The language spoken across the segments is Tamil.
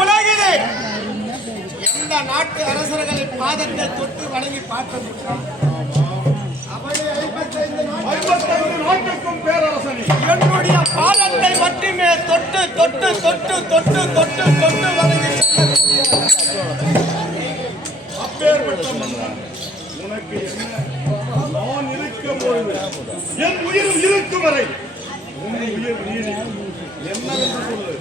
உலகிலே எந்த நாட்டு அரசர்களை பாதத்தை தொட்டு வணங்கி பார்க்க முடியும். என்னுடைய பாதத்தை மட்டுமே தொட்டு தொட்டு தொட்டு தொட்டு தொட்டு தொட்டு வணங்கி உனக்கு நான் இருக்கும் பொழுது என் உயிரும் இருக்கும் வரை உன் உயிர் நீதி என்னவென்று சொல்லு.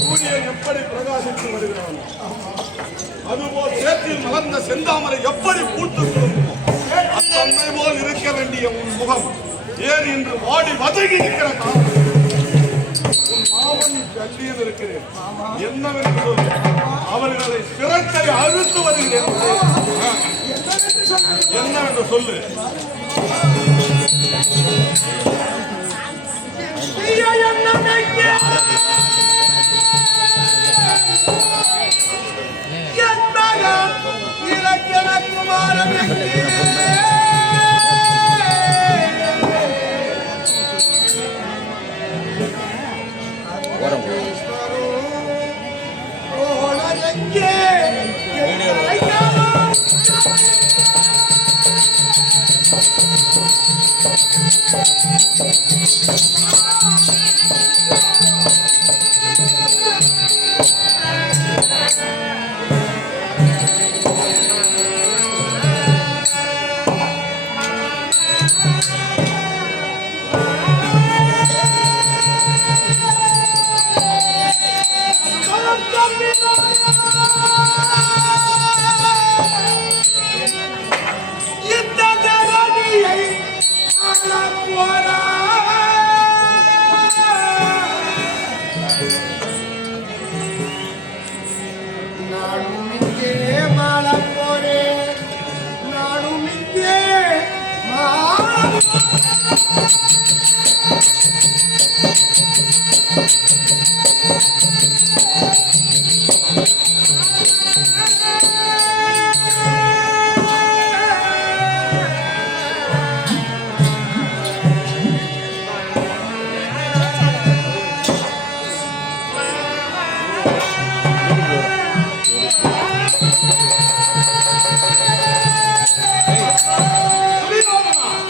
சூரியன் எப்படி பிரகாசித்து வருகிறான், அதுபோல் சேற்றில் மலர்ந்த செந்தாமரை எப்படி பூத்துக்கும் அத்தன்மை போல் இருக்க வேண்டிய உன் முகம் ஏன் இன்று வாடி வதங்கி இருக்கிற உன் மாமன் கல்லியில் இருக்கிறேன் என்னவென்று சொல்லு. அவர்களை சிரத்தை அழுத்து வருகிறேன் என்னவென்று சொல்லு.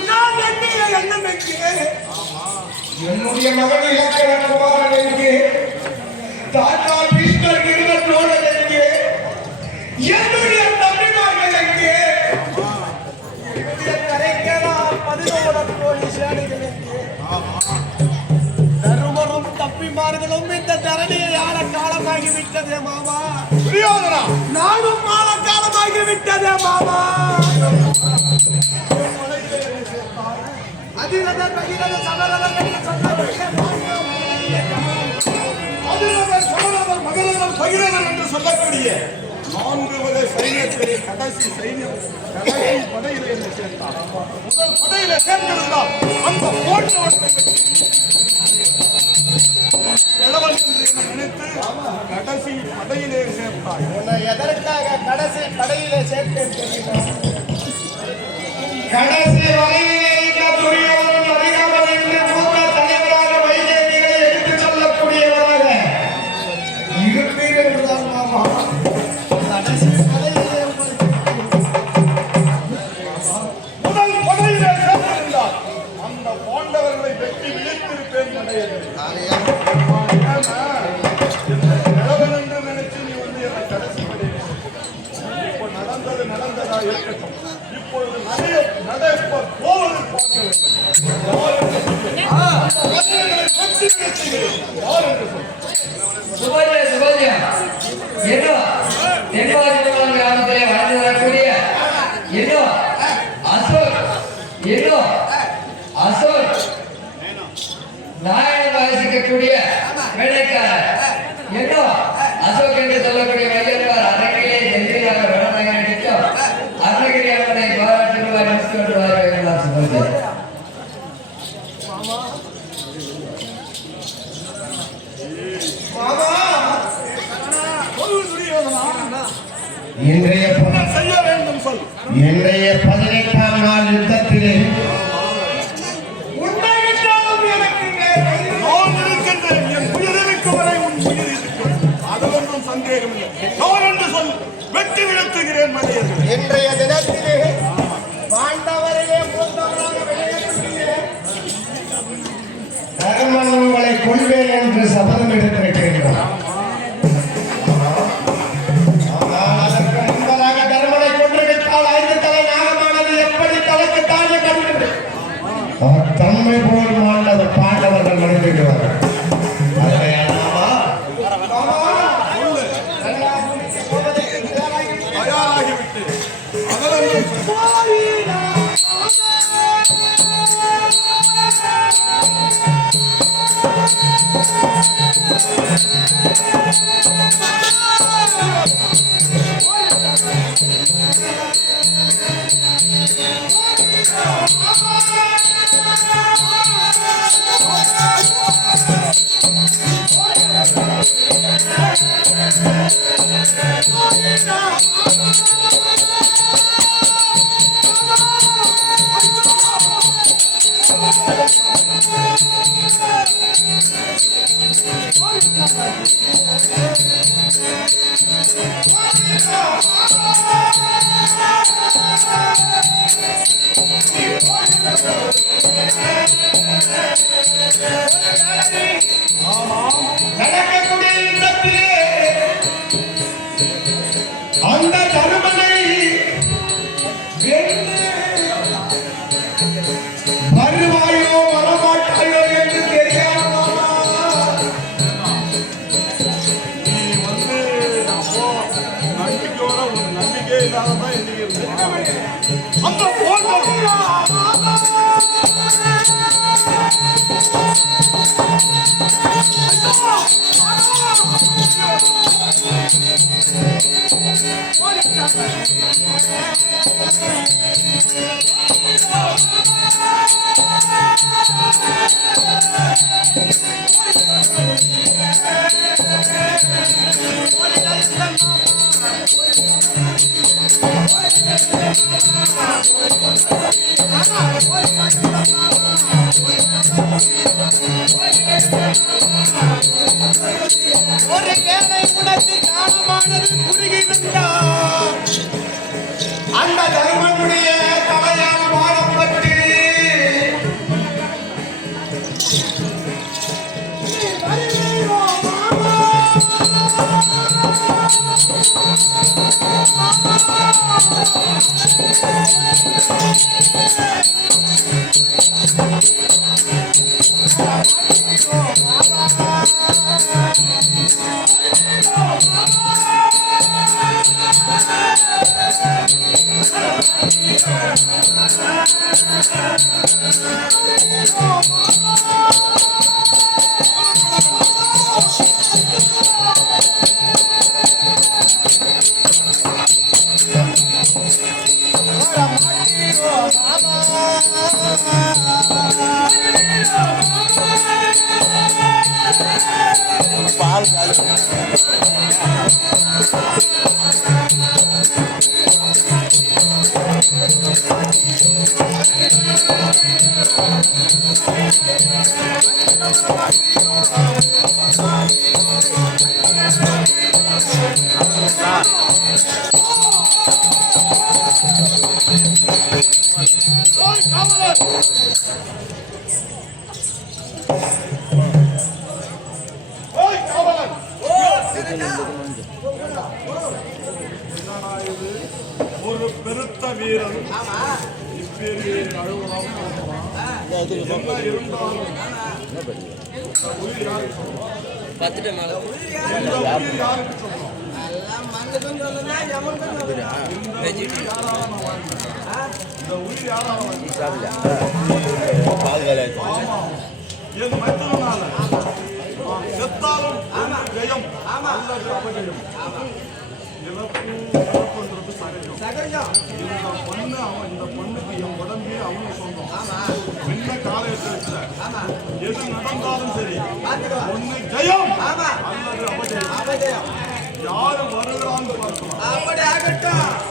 நான் எண்ணிய எண்ணம் எங்கே? என்னுடைய மகன் இலக்கண குமாரன் எங்கே? தாத்தா பீஷ்மர் கிருமன் தோழன் எங்கே? என்னுடைய தம்பிமார்கள் எங்கே? என்னுடைய கரைக்கெல்லாம் 11 கோடி சேனைகள் எங்கே? தருமரும் தப்பிமார்களும் இந்த தரணியை ஆள காலமாகி விட்டதே மாமா. துரியோதனா, நானும் ஆள காலமாகி விட்டதே மாமா. அதிரதர் பகிரத சமரதர் என்று சொன்னபடியே அதிரதர், சமரதர், மகரதர், பகிரதர் என்று சொல்லக்கூடிய 4 வகை சைன்யத்திலே கடைசி படையிலே என்னை சேர்த்தார். முதல் படையிலே சேர்ந்திருந்தால் அந்த போன்றவற்றை இளவல் என்று என்னை நினைத்து கடைசி படையிலே சேர்த்தாய். உன்னை எதற்காக கடைசி படையிலே சேர்த்தேன் தெரியுமா? கடைசி வரையிலே இந்த துரியோதனன் அறியாமல் என்று மூத்த தலைவராக வைஜெயந்திகளை எடுத்துச் சொல்லக்கூடியவராக இருப்பீர் என்றுதான் மாமா. கடைசி படையிலே முதல் படையிலே சேர்ந்திருந்தால் அந்த பாண்டவர்களை வெட்டி விழித்திருப்பேன் படையிலே. இளவல் என்று நினைச்சு நீ வந்து என்னை கடைசி படையிலே இப்ப நடந்ததா இருக்கட்டும். இப்பொழுது நடப்ப போவதை பார்க்க வேண்டும். யார் என்று சொல்லு. அந்த மனிதர்களை வெட்டி வீழ்த்துகிறேன். யார் என்று சொல்லு. சுபோதயா என்ன தென்பாதி கிராமத்திலே வளர்ந்து வரக்கூடிய என்ன அசோக் நாயகன் வாசிக்கக்கூடிய வேலைக்காரர் என்ன அசோக் என்று சொல்லக்கூடிய வையப்பார் அருகிலே செந்திலாக வளமாக நடிக்கும் அருகிலே அவனை பாராட்டுவார் என்று சுபோதயா. சொல் துரியோதனா, இன்றைய என்ன செய்ய வேண்டும் சொல். இன்றைய 18ஆம் நாள் யுத்தத்திலே உன்னை விட்டாலும் எனக்கு வேறு நான் இருக்கின்றேன். என் உயிர் இருக்கும் வரை உன் உயிர் இருக்கும். அது ஒன்றும் சந்தேகம் இல்லை. நான் என்று சொல். வெட்டி வீழ்த்துகிறேன் மனிதர்கள். இன்றைய தினத்திலே பாண்டவரையே மூத்தவராக வெளியேற்றிய தருமன் உங்களை கொள்வேன் என்று சபதம் எடுத்திருக்கிறீர்கள். ஆனால் அதற்கு முன்பதாக தருமனை கொன்றுவிட்டால் 5 தலை நாகமானது எப்படி தலைக்கு தானே கண்டு தம்மை போல் மாண்டது பாண்டவர்கள் மனிதர்கள். தயாராகிவிட்டு அதெல்லாம் சொல். நடக்கக்கூடிய யுத்தத்திலே அந்த தருமனை வென்று வருவாயோ வரமாட்டாயோ என்று தெரியாமல் நீ வந்து நம்பிக்கையோட ஒரு நம்பிக்கை இல்லாததான் எண்ணிக்கிறேன். அந்த போன்ற ஒரு வேளை உனக்கு காணமானது குறுகிவிட்டார். அந்த தர்மனுடைய தலையால் வாழப்பட்டு நீ வருவீரோ மாமா? ஒரு பெருத்த வீரன் இப்பெரிய அழுவலாம் என்ன இருந்தாலும் இந்த உயிர் யாருக்கு சொல்லுவோம்? இந்த உயிர் யாருக்கு சொல்லுவோம்? இந்த உயிர் யாரால என் மைத்தனால செத்தாலும் ஜெயம் அல்லது அபஜயம். இறப்புன்றது சகஜம். இந்த பொண்ணுக்கு என் உடம்பே அவங்க சொந்தம். என்ன காலகட்டத்தில் எது நடந்தாலும் சரி ஒண்ணு ஜெயம் அல்லது அபஜயம். யாரு வருகிறான்னு பார்க்கலாம்.